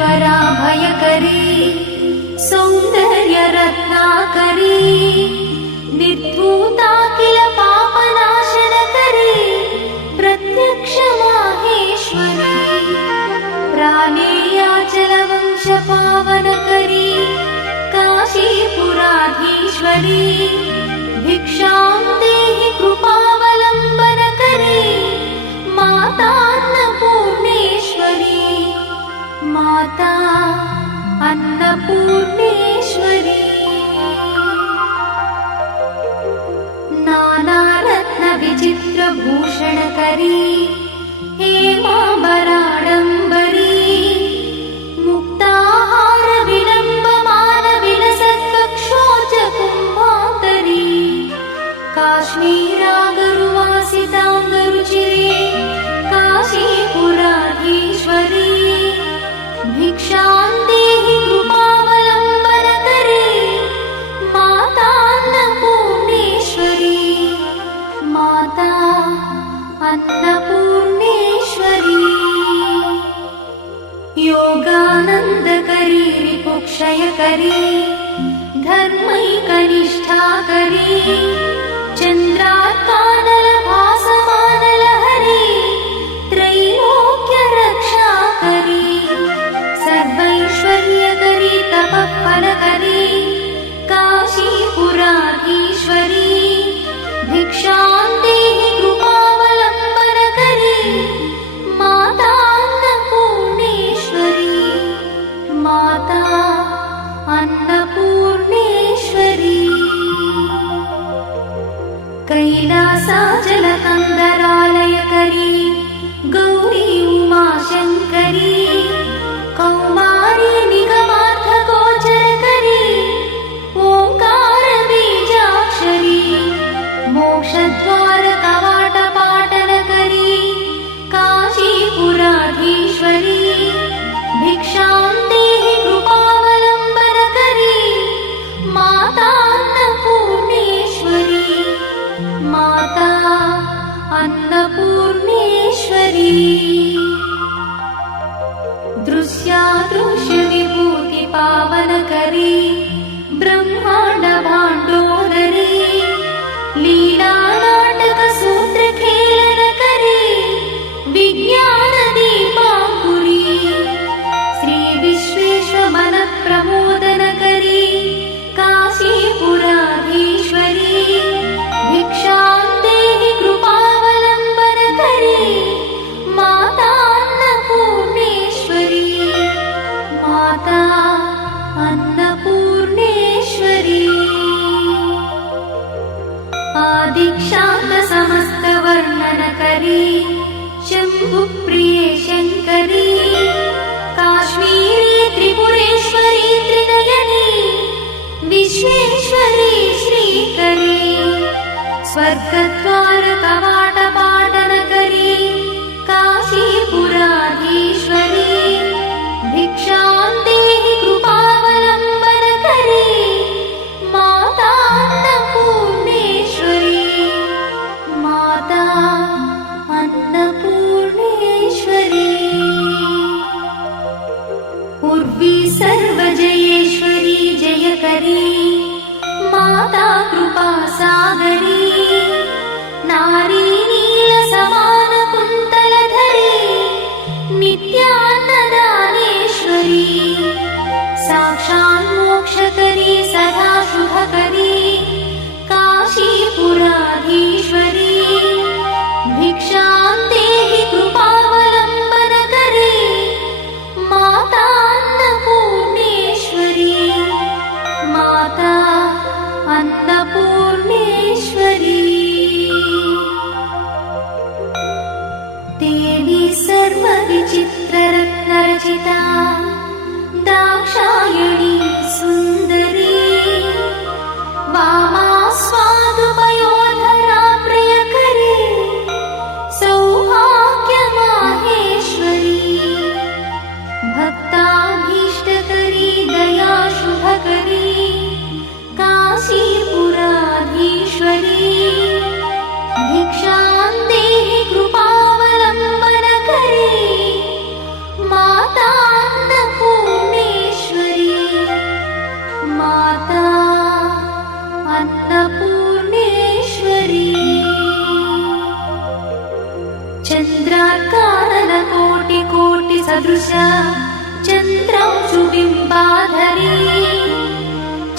त्रिपुराभयकरी सौन्दर्यरत्नाकरी निर्धूताखिल पापनाशनकरी प्रत्यक्ष माहेश्वरी प्राणेयाचलवंशपावनकरी काशीपुराधीश्वरी भिक्षां देहि कृपावलम्बनकरी माता अन्नपूर्णेश्वरी माता अन्नपूर्णेश्वरी नानारत्नविचित्रभूषणकरी हेमाम्बराडम्बरी मुक्ताहारविलम्बमानविलसत्कक्षोजकुम्भान्तरी काश्मीरागरुवासिताङ्गरुचिरे काशीपुराधीश्वरी भिक्षां देहि कृपावलम्बनकरी माता अन्नपूर्णेश्वरी माता अन्नपूर्णेश्वरी योगानन्दकरी रिपुक्षयकरी धर्मैकनिष्ठाकरी चन्द्रार्कानलभासमानलहरी त्रैलोक्यरक्षाकरी सर्वैश्वर्यकरी तपःफलकरी काशीपुराधीश्वरी भिक्षां देहि कृपावलम्बनकरी माता अन्नपूर्णेश्वरी माता अन्नपूर्णेश्वरी कैलासाचलकन्दरालयकरी गौरी उमाशङ्करी कौमारी निगमार्थगोचरकरी ओङ्कारबीजाक्षरी मोक्षद्वारकवाटपाटनकरी काशीपुराधीश्वरी भिक्षां देहि कृपावलम्बनकरी माता अन्नपूर्णेश्वरी माता अन्नपूर्णेश्वरी दृश्यादृश्यविभूतिपावनकरी ब्रह्माण्डभाण्डोदरी लीलानाटकसूत्रखेलनकरी विज्ञानदीपाङ्कुरी श्रीविश्वेश्वरमनःप्रमोदनकरी काशीपुराधीश्वरी भिक्षां देहि कृपावलम्बनकरी माता अन्नपूर्णेश्वरी माता अन्नपूर्णेश्वरी आदिक्षान्तसमस्तवर्णनकरी शम्भुप्रिये शङ्करी काश्मीरी त्रिपुरेश्वरी त्रिनयनी विश्वेश्वरी श्रीकरी स्वर्गद्वारकवाटपाटनकरी काशीपुराधीश्वरी भिक्षां देहि कृपावलम्बनकरी माता अन्नपूर्णेश्वरी माता अन्नपूर्णेश्वरी उर्वी सर्वजयेश्वरी जयकरी माता कृपासागरी नारी नीलसमानकुन्तलधरी नित्यान्नदानेश्वरी साक्षान्मोक्षकरी सदा शुभकरी काशीपुराधीश्वरी भिक्षां देहि कृपावलम्बनकरी माता अन्नपूर्णेश्वरी माता अन्नपूर्णेश्वरी देवी सर्वविचित्ररत्नरचिता दाक्षायणी सुन्दरी वामा स्वादुपयोधरा प्रियकरी सौभाग्यमाहेश्वरी भक्ताभीष्टकरी दयाशुभकरी काशीपुराधीश्वरी भिक्षां देहि कृपावलम्बनकरी माता अन्नपूर्णेश्वरी चन्द्रार्काननकोटि सदृश चन्द्रांशुबिम्बाधरी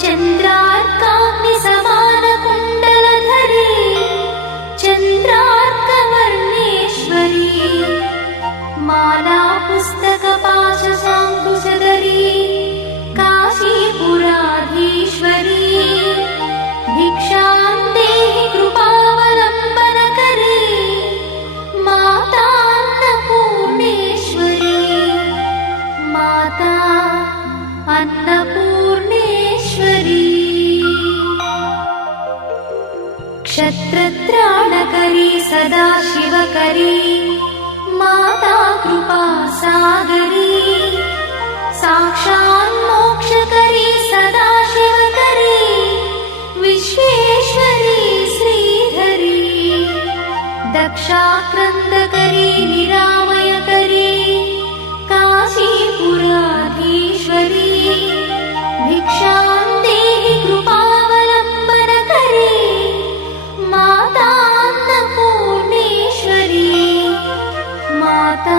चन्द्रार्काग्निसमानकुण्डलधरी चन्द्रार्कवर्णेश्वरी माला पुस्तकपाशशाङ्कुशधरी काशीपुराधीश्वरी भिक्षां देहि कृपावलम्बनकरी माता अन्नपूर्णेश्वरी माता अन्नपूर्णेश्वरी क्षत्रत्राणकरी सदा शिवकरी माता कृपा सागरी साक्षान्मोक्षकरी सदा शिवकरी विश्वेश्वरी श्रीधरी दक्षाक्रन्दकरी निरामयकरी काशीपुराधीश्वरी भिक्षां देहि कृपावलम्बनकरी माता अन्नपूर्णेश्वरी माता